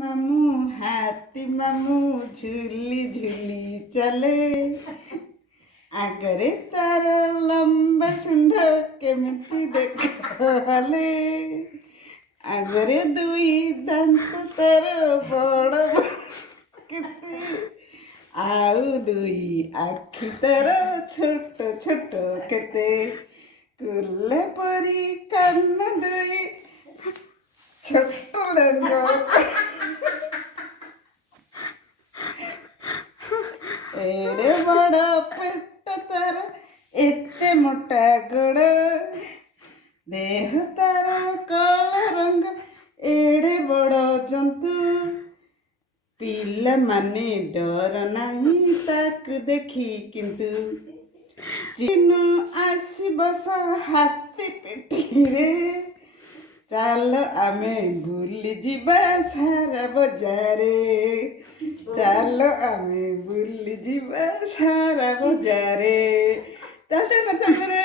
ମାମୁଁ ଝୁଲି ଝୁଲି ଚାଲେ ଆଗରେ ତାର ଲମ୍ବା ଶୁଣ୍ଢ କେମିତି ଦେଖାଲେ ଆଗରେ ଦୁଇ ଦାନ୍ତ ତାର ବଡ଼ କେତେ ଆଉ ଦୁଇ ଆଖି ତାର ଛୋଟ ଛୋଟ କେତେ କୁଲା ପରି କାନ ଦୁଇ ଛୋଟ ଲେଙ୍ଗ ଏଡ଼େ ବଡ଼ ପେଟ ତାର ଏତେ ମୋଟା ଗୋଡ଼ ଦେହ ତାର କଳା ରଙ୍ଗ ଏଡ଼େ ବଡ଼ ଜନ୍ତୁ ପିଲାମାନେ ଡର ନାହିଁ ତାକୁ ଦେଖି କିନ୍ତୁ ଚିନୁ ଆସି ବସ ହାତୀ ପିଠିରେ ଚାଲ ଆମେ ବୁଲିଯିବା ସାରା ବଜାରେ ଚାଲ ଆମେ ବୁଲିଯିବା ସାରା ବଜାରେ ତାପରେ